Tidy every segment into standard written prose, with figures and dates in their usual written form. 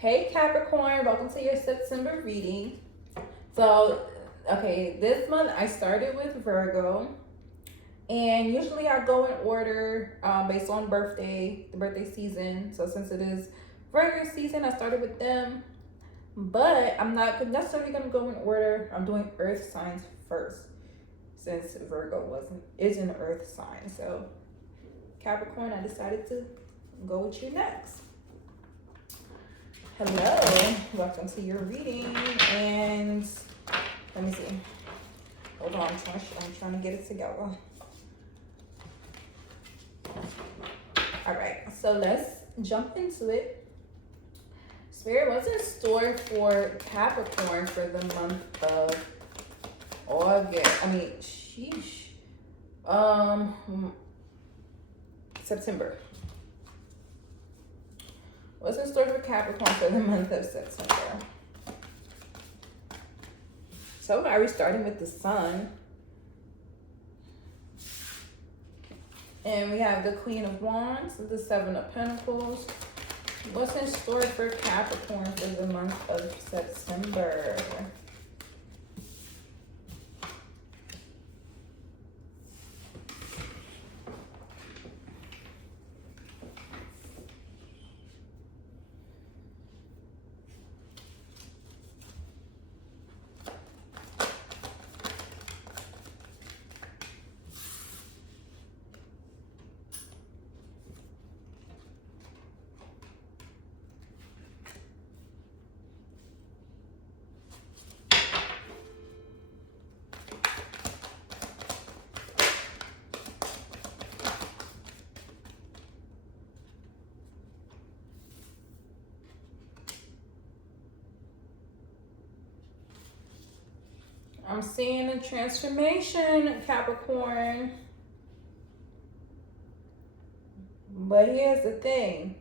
Hey Capricorn, welcome to your September reading. So, okay, this month I started with Virgo, and usually I go in order based on the birthday season. So, since it is Virgo season, I started with them, but I'm not necessarily going to go in order. I'm doing Earth signs first, since Virgo is an Earth sign. So, Capricorn, I decided to go with you next. Hello, welcome to your reading, and let me see. Hold on, I'm trying to get it together. All right, so let's jump into it. Spirit, what's in store for Capricorn for the month of September. What's in store for Capricorn for the month of September? So are we starting with the Sun? And we have the Queen of Wands, the Seven of Pentacles. What's in store for Capricorn for the month of September? I'm seeing a transformation, Capricorn. But here's the thing.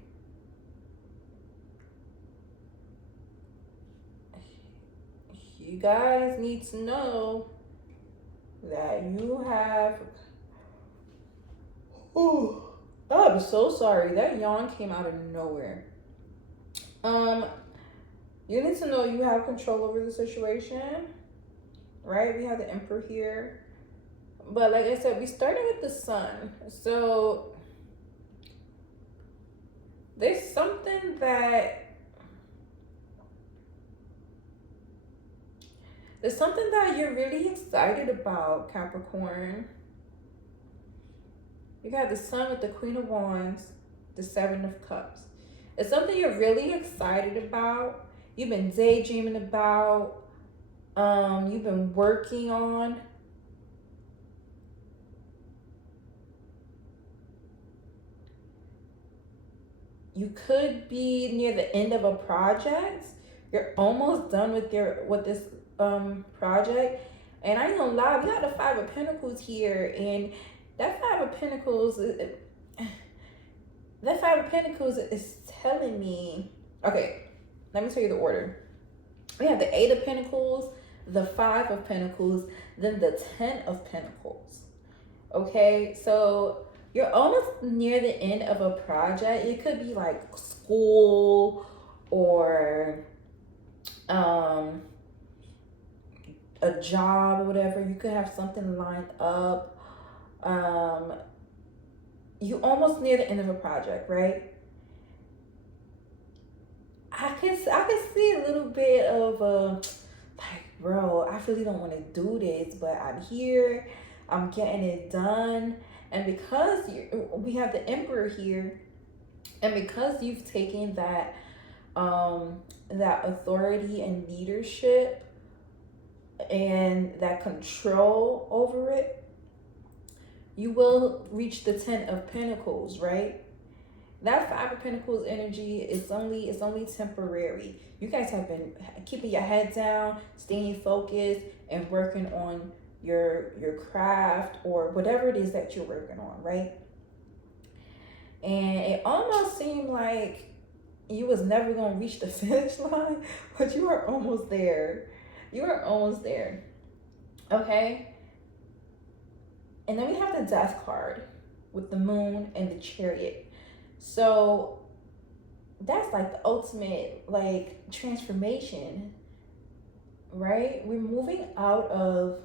You guys need to know that you have... Oh, I'm so sorry. That yawn came out of nowhere. You need to know you have control over the situation. Right? We have the Emperor here. But like I said, we started with the Sun. So there's something that you're really excited about, Capricorn. You got the Sun with the Queen of Wands, the Seven of Cups. It's something you're really excited about. You've been daydreaming about. You've been working on. You could be near the end of a project. You're almost done with this project. And I ain't gonna lie, we got the Five of Pentacles here, and that Five of Pentacles is telling me, okay, let me tell you the order. We have the Eight of Pentacles, the Five of Pentacles, then the Ten of Pentacles. Okay, so you're almost near the end of a project. It could be like school or a job or whatever. You could have something lined up. You almost near the end of a project, right? I can see a little bit of like, bro, I really don't want to do this, but I'm here. I'm getting it done. And because we have the Emperor here, and because you've taken that authority and leadership and that control over it, you will reach the Ten of Pentacles, right? That Five of Pentacles energy is only temporary. You guys have been keeping your head down, staying focused, and working on your craft or whatever it is that you're working on, right? And it almost seemed like you was never gonna reach the finish line, but you are almost there. You are almost there. Okay. And then we have the Death card with the Moon and the Chariot. So that's like the ultimate like transformation, right? We're moving out of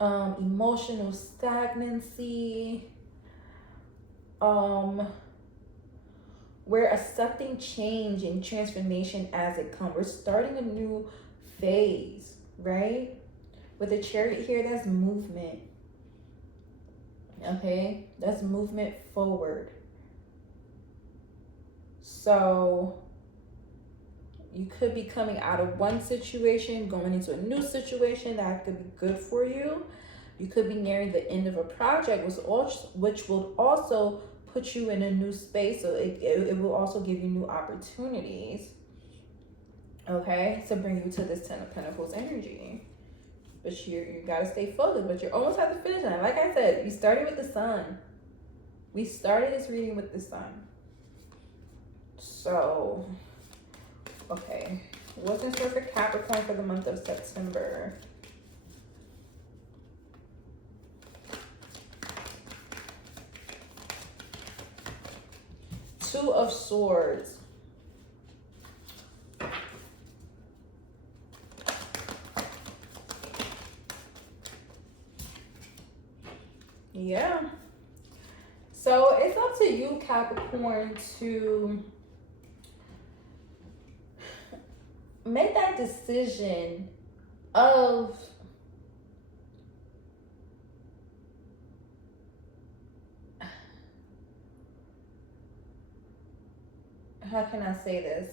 emotional stagnancy. We're accepting change and transformation as it comes. We're starting a new phase, right? With the chariot here, that's movement. Okay, that's movement forward. So you could be coming out of one situation, going into a new situation that could be good for you. You could be nearing the end of a project, which will also put you in a new space. So it will also give you new opportunities, okay, to bring you to this Ten of Pentacles energy. But you got to stay focused, but you're almost at the finish line. Like I said, we started with the sun. We started this reading with the sun. So, okay. What's in store for Capricorn for the month of September? Two of Swords. Yeah. So it's up to you, Capricorn, to make that decision of how can I say this?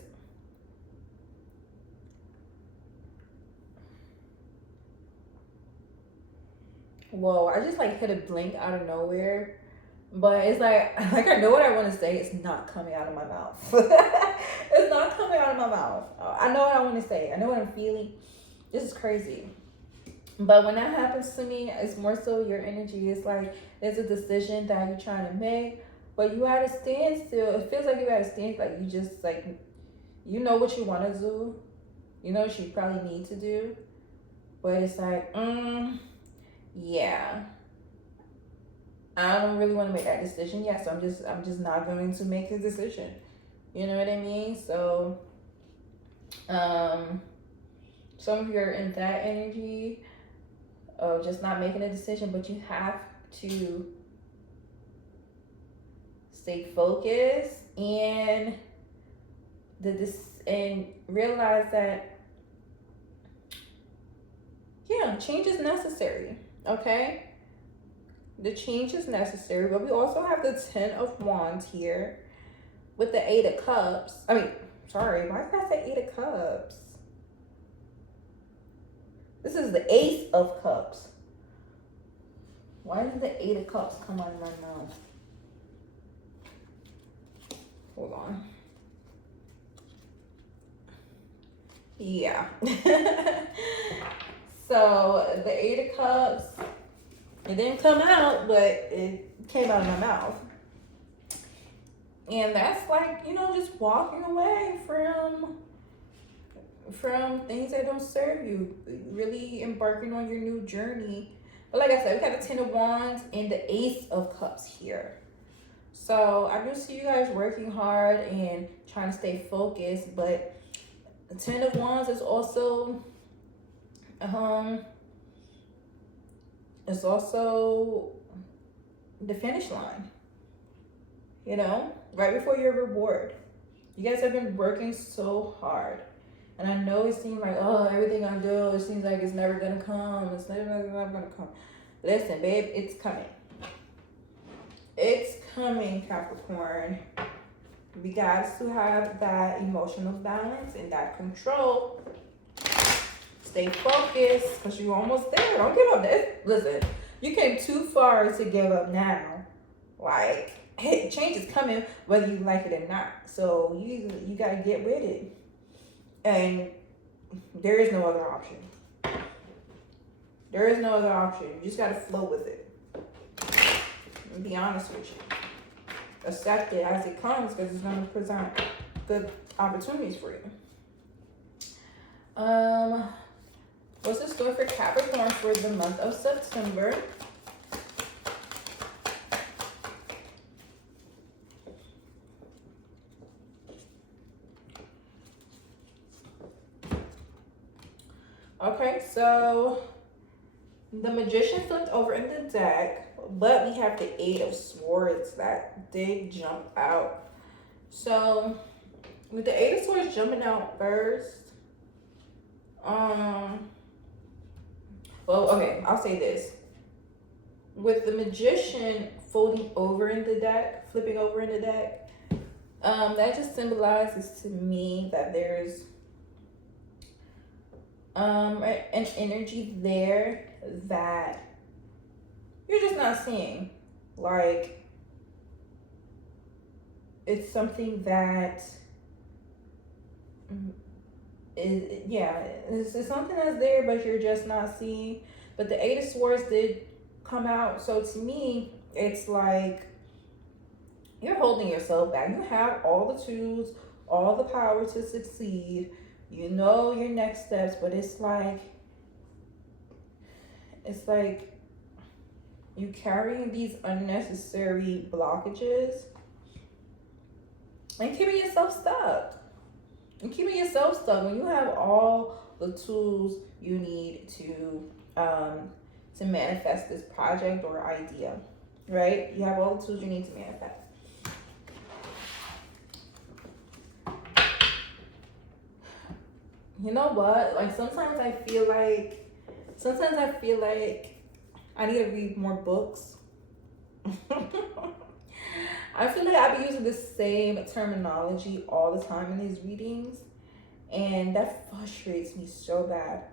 Whoa, I just like hit a blink out of nowhere. But it's like I know what I want to say. It's not coming out of my mouth. It's not coming out of my mouth. I know what I want to say. I know what I'm feeling. This is crazy. But when that happens to me, it's more so your energy. It's like there's a decision that you're trying to make, but you at a standstill. It feels like you're at a standstill. Like you just like, you know what you want to do. You know what you probably need to do. But it's like, yeah. I don't really want to make that decision yet, so I'm just not going to make a decision. You know what I mean? So some of you are in that energy of just not making a decision, but you have to stay focused and and realize that change is necessary. Okay? The change is necessary, but we also have the Ten of Wands here with the Eight of Cups. I mean, sorry, why did I say Eight of Cups? This is the Ace of Cups. Why did the Eight of Cups come out of my mouth? Hold on. Yeah. So the Eight of Cups, it didn't come out, but it came out of my mouth. And that's like, just walking away from things that don't serve you. Really embarking on your new journey. But like I said, we got the Ten of Wands and the Ace of Cups here. So I do see you guys working hard and trying to stay focused, but the Ten of Wands is also it's also the finish line, right before your reward. You guys have been working so hard, and I know it seems like, oh, everything I do, it seems like it's never gonna come, it's never gonna come. Listen, babe, it's coming. It's coming, Capricorn. We got to have that emotional balance and that control. Stay focused, because you're almost there. Don't give up. Listen, you came too far to give up now. Like, hey, change is coming whether you like it or not. So you got to get with it. And there is no other option. There is no other option. You just got to flow with it. And be honest with you. Accept it as it comes, because it's going to present good opportunities for you. What's the story for Capricorn for the month of September? Okay, so the Magician flipped over in the deck, but we have the Eight of Swords that did jump out. So with the Eight of Swords jumping out first, well, okay, I'll say this. With the Magician folding over in the deck, flipping over in the deck, that just symbolizes to me that there's an energy there that you're just not seeing. Like, it's something that it's something that's there, but you're just not seeing. But the Eight of Swords did come out, so to me, it's like you're holding yourself back. You have all the tools, all the power to succeed. You know your next steps, but it's like you carrying these unnecessary blockages and keeping yourself stuck. And keeping yourself stuck when you have all the tools you need to manifest this project or idea, right? You have all the tools you need to manifest. You know what? Like sometimes I feel like I need to read more books. I feel like I be using the same terminology all the time in these readings, and that frustrates me so bad.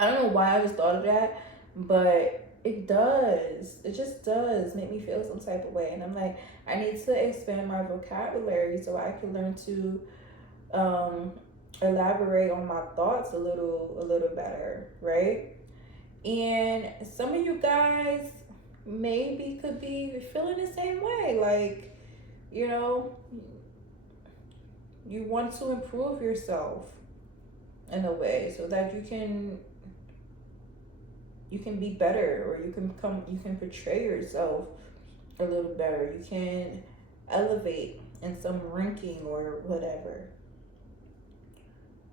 I don't know why I just thought of that, but it does. It just does make me feel some type of way, and I'm like, I need to expand my vocabulary so I can learn to elaborate on my thoughts a little better, right? And some of you guys maybe could be feeling the same way, like, you know, you want to improve yourself in a way so that you can be better, or you can portray yourself a little better. You can elevate in some ranking or whatever.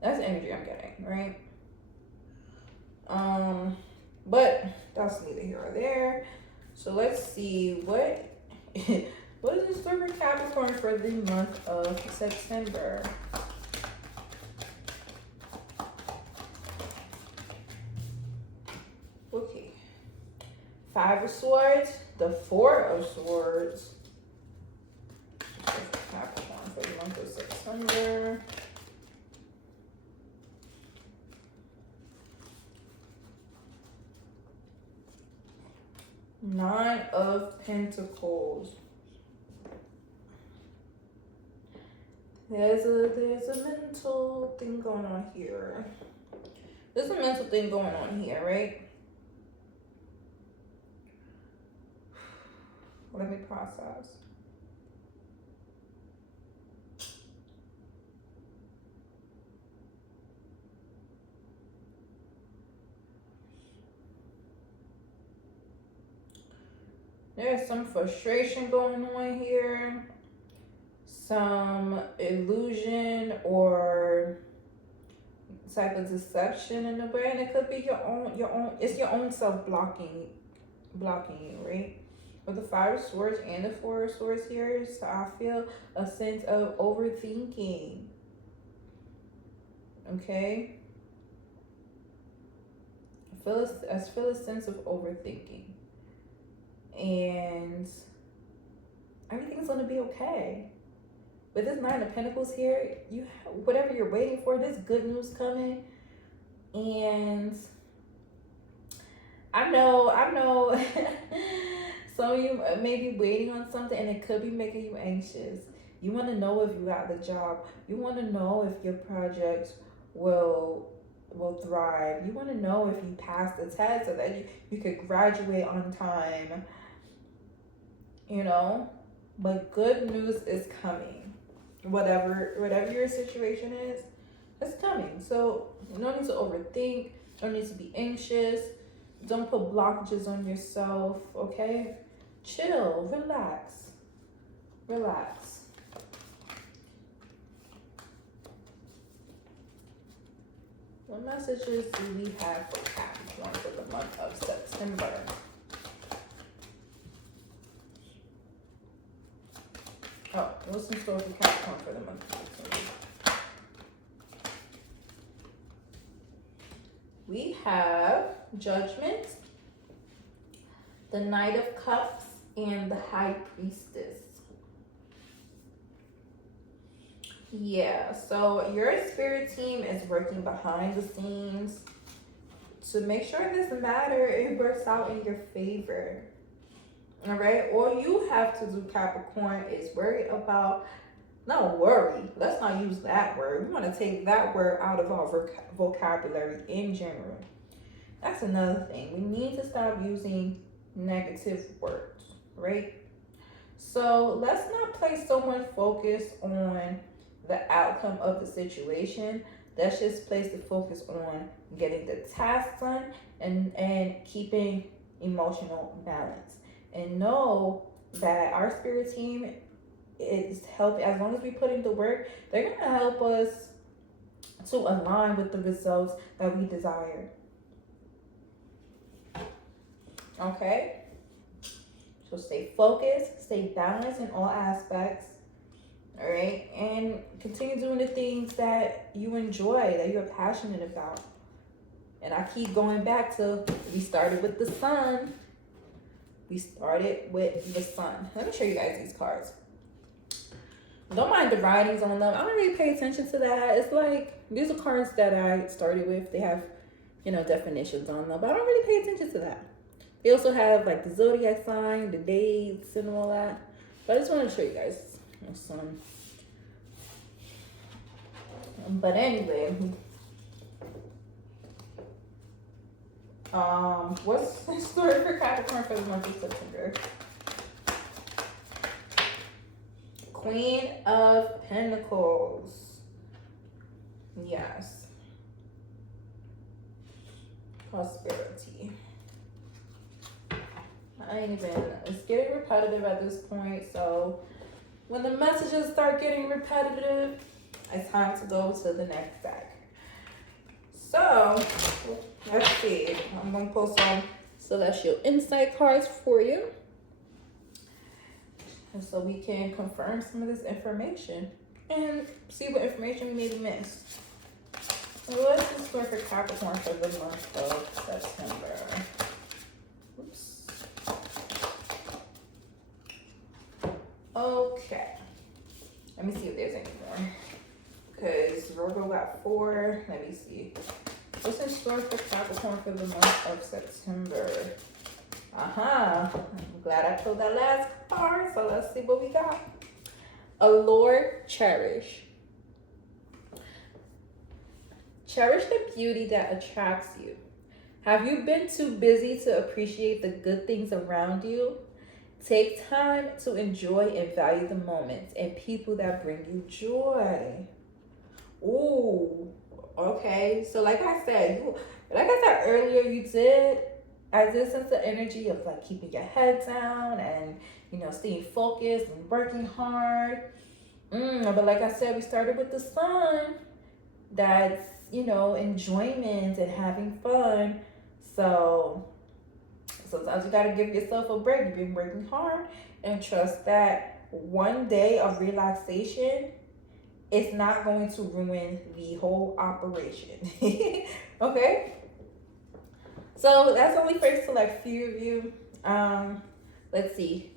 That's the energy I'm getting, right? But that's neither here or there. So let's see what what is in store for Capricorn for the month of September. Okay. Five of Swords, the Four of Swords. Capricorn for the month of September. Nine of Pentacles. There's a mental thing going on here. There's a mental thing going on here, right? Let me process. There's some frustration going on here, some illusion or type of deception in a way, and it could be your own self blocking you, right? With the Five of Swords and the Four of Swords here, so I feel a sense of overthinking. Okay, I feel a sense of overthinking. And everything's gonna be okay. With this Nine of Pentacles here, whatever you're waiting for, there's good news coming. And I know some of you may be waiting on something, and it could be making you anxious. You want to know if you got the job. You want to know if your project will thrive. You want to know if you pass the test so that you could graduate on time. You know, but good news is coming. Whatever your situation is, it's coming. So you don't need to overthink. Don't need to be anxious. Don't put blockages on yourself. Okay, chill, relax. What messages do we have for Capricorn for the month of September? Oh, what's in store for Capricorn for the month of September? We have Judgment, the Knight of Cups, and the High Priestess. Yeah, so your spirit team is working behind the scenes to make sure this matter, it works out in your favor. All right, all you have to do, Capricorn, is worry about, not worry, let's not use that word. We want to take that word out of our vocabulary in general. That's another thing. We need to stop using negative words, right? So let's not place so much focus on the outcome of the situation. Let's just place the focus on getting the task done and keeping emotional balance. And know that our spirit team is helping. As long as we put in the work, they're going to help us to align with the results that we desire. Okay? So stay focused, stay balanced in all aspects. All right, and continue doing the things that you enjoy, that you're passionate about. And I keep going back to, we started with the sun. We started with the sun. Let me show you guys these cards. Don't mind the writings on them. I don't really pay attention to that. It's like, these are cards that I started with. They have, definitions on them, but I don't really pay attention to that. They also have like the zodiac sign, the dates, and all that. But I just want to show you guys the sun. But anyway, what's the story for Capricorn for the month of September? Queen of Pentacles. Yes. Prosperity. It's getting repetitive at this point, so when the messages start getting repetitive, it's time to go to the next deck. So, let's see. I'm going to pull some celestial insight cards for you, and so we can confirm some of this information and see what information we maybe missed. So what's the score for Capricorn for the month of September? Oops. Okay. Let me see if there's any more. Because Virgo got 4. Let me see. What's in store for Capricorn for the month of September? I'm glad I pulled that last card. So let's see what we got. Allure, cherish. Cherish the beauty that attracts you. Have you been too busy to appreciate the good things around you? Take time to enjoy and value the moments and people that bring you joy. Ooh, okay. So like I said earlier, I did sense the energy of like keeping your head down and, staying focused and working hard. But like I said, we started with the sun. That's, enjoyment and having fun. So sometimes you gotta give yourself a break. You've been working hard, and trust that one day of relaxation is not going to ruin the whole operation. Okay? So that's only for a select few of you. Let's see.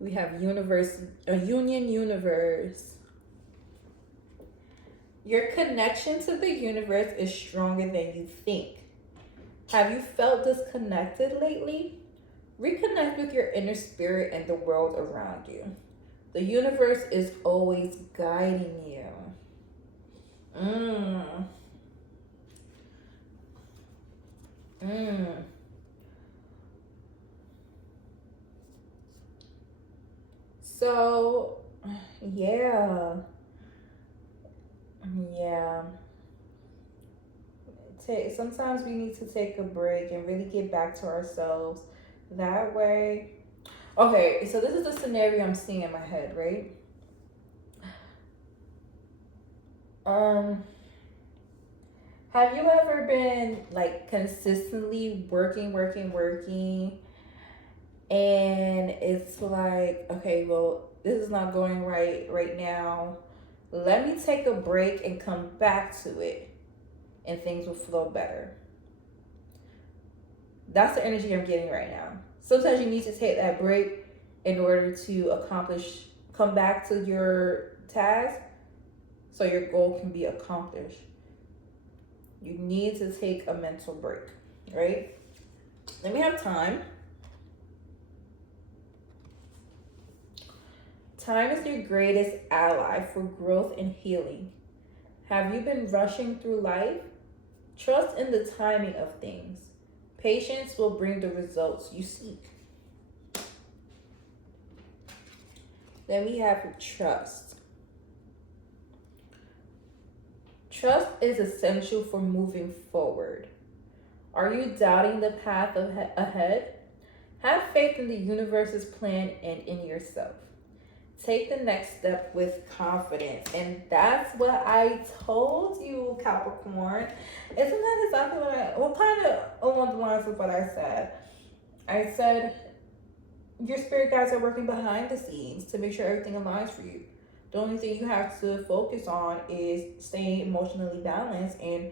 We have union universe. Your connection to the universe is stronger than you think. Have you felt disconnected lately? Reconnect with your inner spirit and the world around you. The universe is always guiding you. So, yeah. Sometimes we need to take a break and really get back to ourselves. That way. Okay, so this is the scenario I'm seeing in my head, right? Have you ever been like consistently working, and it's like, okay, well, this is not going right now. Let me take a break and come back to it, and things will flow better. That's the energy I'm getting right now. Sometimes you need to take that break in order to come back to your task so your goal can be accomplished. You need to take a mental break, right? Then we have time. Time is your greatest ally for growth and healing. Have you been rushing through life? Trust in the timing of things. Patience will bring the results you seek. Then we have trust. Trust is essential for moving forward. Are you doubting the path ahead? Have faith in the universe's plan and in yourself. Take the next step with confidence. And that's what I told you, Capricorn. Isn't that exactly what kind of along the lines of what I said? I said, your spirit guides are working behind the scenes to make sure everything aligns for you. The only thing you have to focus on is staying emotionally balanced and,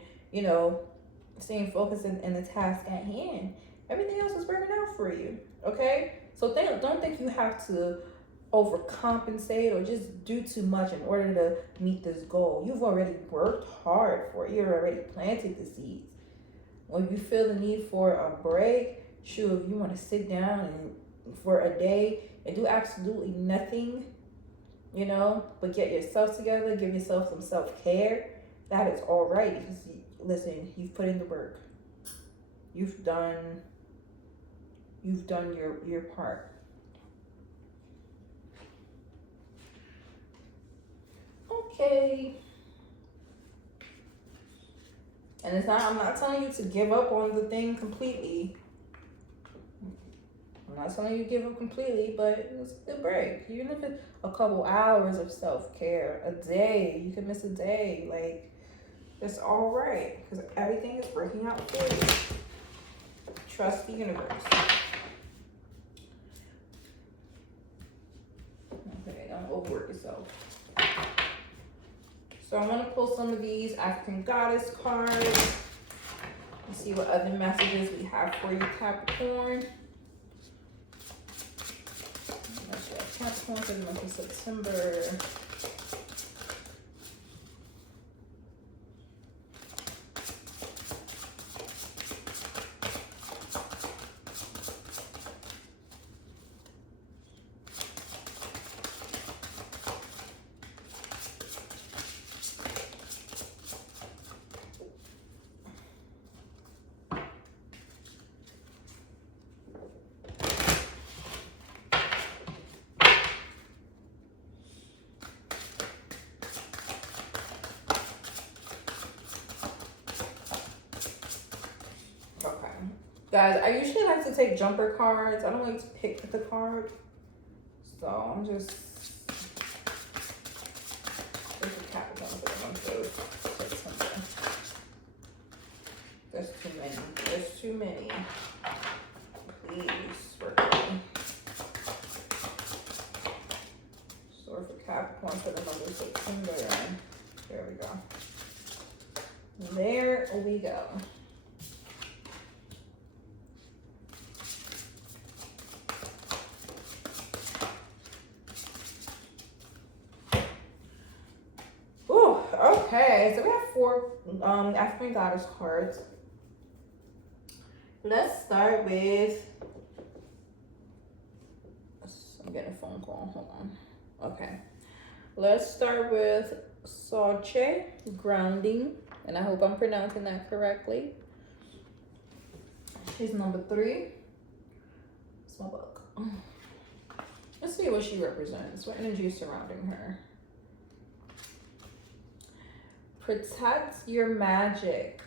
staying focused in the task at hand. Everything else is working out for you, okay? So don't think you have to overcompensate or just do too much in order to meet this goal. You've already worked hard for it. You've already planted the seeds. When you feel the need for a break, sure, if you want to sit down and for a day and do absolutely nothing, but get yourself together, give yourself some self-care, that is all right. Because listen, you've put in the work. You've done your part. Okay. And I'm not telling you to give up on the thing completely. I'm not telling you to give up completely, but it's a good break. Even if it's a couple hours of self-care, a day, you can miss a day. Like, it's all right because everything is working out for you. Trust the universe. Okay, don't overwork yourself. So I'm going to pull some of these African Goddess cards and see what other messages we have for you, Capricorn. Capricorn for the month of September. Guys, I usually like to take jumper cards. I don't like to pick the card. So I'm just... There's a Capricorn for the month of September. There's too many. There's too many. Please, work with me. So for Capricorn for the month of September. There we go. There we go. Okay, so we have 4 African Goddess cards. Let's start with... I'm getting a phone call. Hold on. Okay. Let's start with Soche, grounding. And I hope I'm pronouncing that correctly. She's number 3. It's my book. Let's see what she represents. What energy is surrounding her? Protect your magic.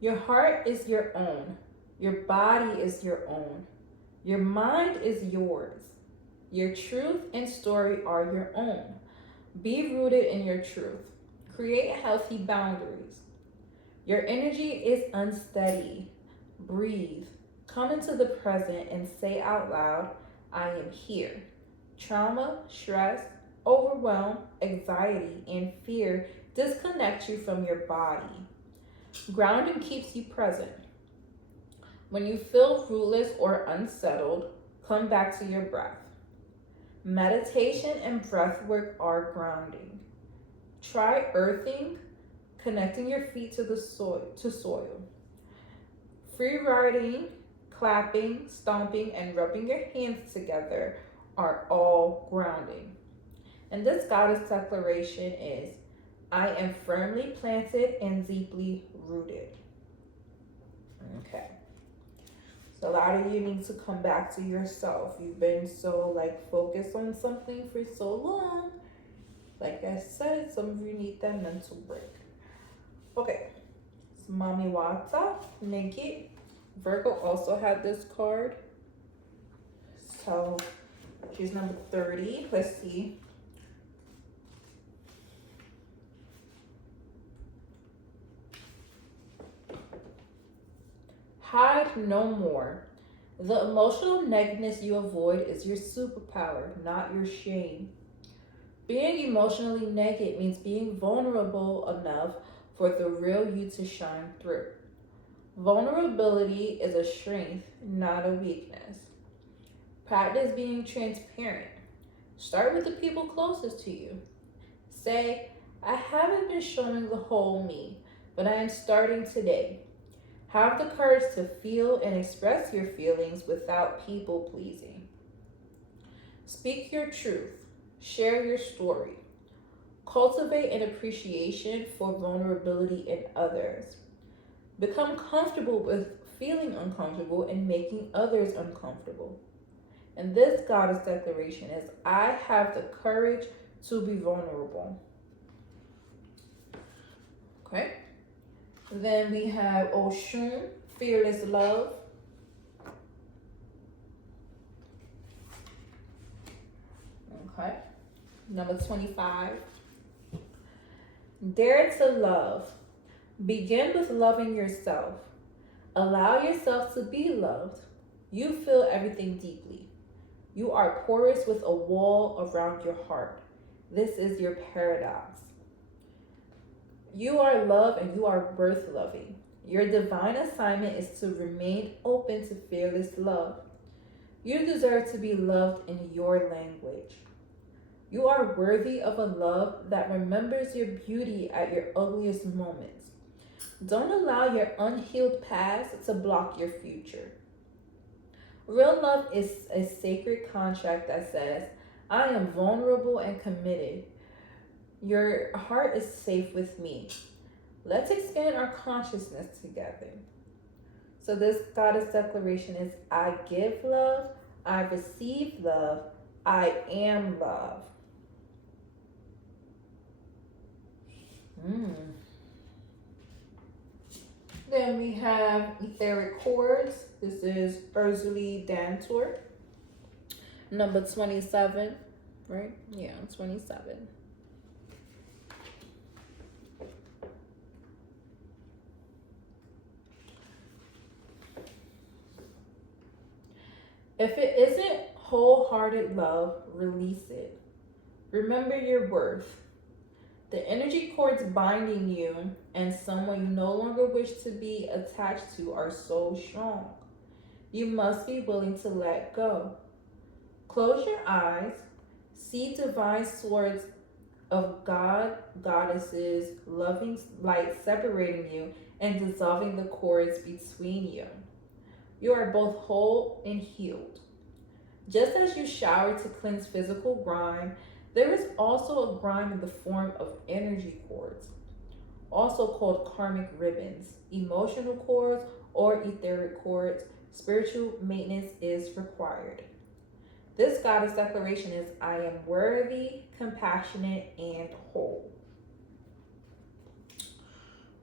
Your heart is your own. Your body is your own. Your mind is yours. Your truth and story are your own. Be rooted in your truth. Create healthy boundaries. Your energy is unsteady. Breathe. Come into the present and say out loud, I am here. Trauma, stress, overwhelm, anxiety, and fear disconnect you from your body. Grounding keeps you present. When you feel rootless or unsettled, come back to your breath. Meditation and breath work are grounding. Try earthing, connecting your feet to the soil. Free riding, clapping, stomping, and rubbing your hands together are all grounding. And this goddess declaration is, I am firmly planted and deeply rooted. Okay. So a lot of you need to come back to yourself. You've been so focused on something for so long. Like I said, some of you need that mental break. Okay. So Mami Wata, Nikki. Virgo also had this card. So she's number 30. Let's see. Hide no more. The emotional nakedness you avoid is your superpower, not your shame. Being emotionally naked means being vulnerable enough for the real you to shine through. Vulnerability is a strength, not a weakness. Practice being transparent. Start with the people closest to you. Say, I haven't been showing the whole me, but I am starting today. Have the courage to feel and express your feelings without people pleasing. Speak your truth. Share your story. Cultivate an appreciation for vulnerability in others. Become comfortable with feeling uncomfortable and making others uncomfortable. And this goddess declaration is, I have the courage to be vulnerable. Okay. Then we have Oshun, fearless love. Okay. Number 25. Dare to love. Begin with loving yourself. Allow yourself to be loved. You feel everything deeply. You are porous with a wall around your heart. This is your paradox. You are love and you are worth loving. Your divine assignment is to remain open to fearless love. You deserve to be loved in your language. You are worthy of a love that remembers your beauty at your ugliest moments. Don't allow your unhealed past to block your future. Real love is a sacred contract that says, I am vulnerable and committed. Your heart is safe with me. Let's expand our consciousness together. So this goddess declaration is, I give love, I receive love, I am love. Then we have etheric chords. This is Ursuli Dantor. Number 27, right? Yeah, 27. If it isn't wholehearted love, release it. Remember your worth. The energy cords binding you and someone you no longer wish to be attached to are so strong. You must be willing to let go. Close your eyes. See divine swords of God, goddesses, loving light separating you and dissolving the cords between you. You are both whole and healed. Just as you shower to cleanse physical grime, there is also a grime in the form of energy cords, also called karmic ribbons, emotional cords, or etheric cords. Spiritual maintenance is required. This goddess declaration is, I am worthy, compassionate, and whole.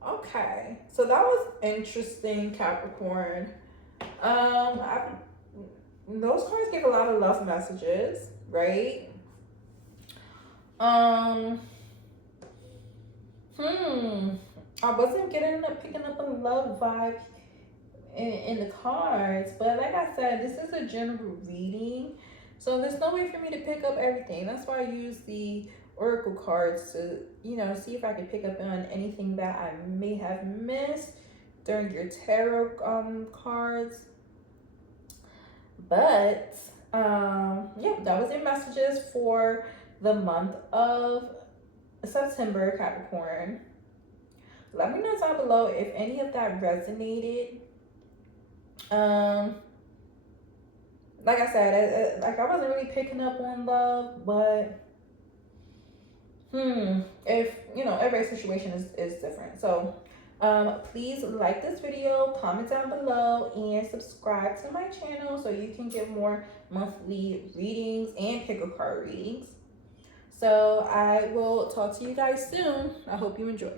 Okay, so that was interesting, Capricorn. Those cards give a lot of love messages, right? I wasn't getting up picking up a love vibe in the cards, but like I said, this is a general reading, so there's no way for me to pick up everything. That's why I use the oracle cards to, see if I can pick up on anything that I may have missed during your tarot cards. But yeah, that was your messages for the month of September, Capricorn. Let me know down below if any of that resonated. Um, like I said, like I wasn't really picking up on love, but if every situation is different. So please like this video, comment down below, and subscribe to my channel so you can get more monthly readings and pick a card readings. So I will talk to you guys soon. I hope you enjoy.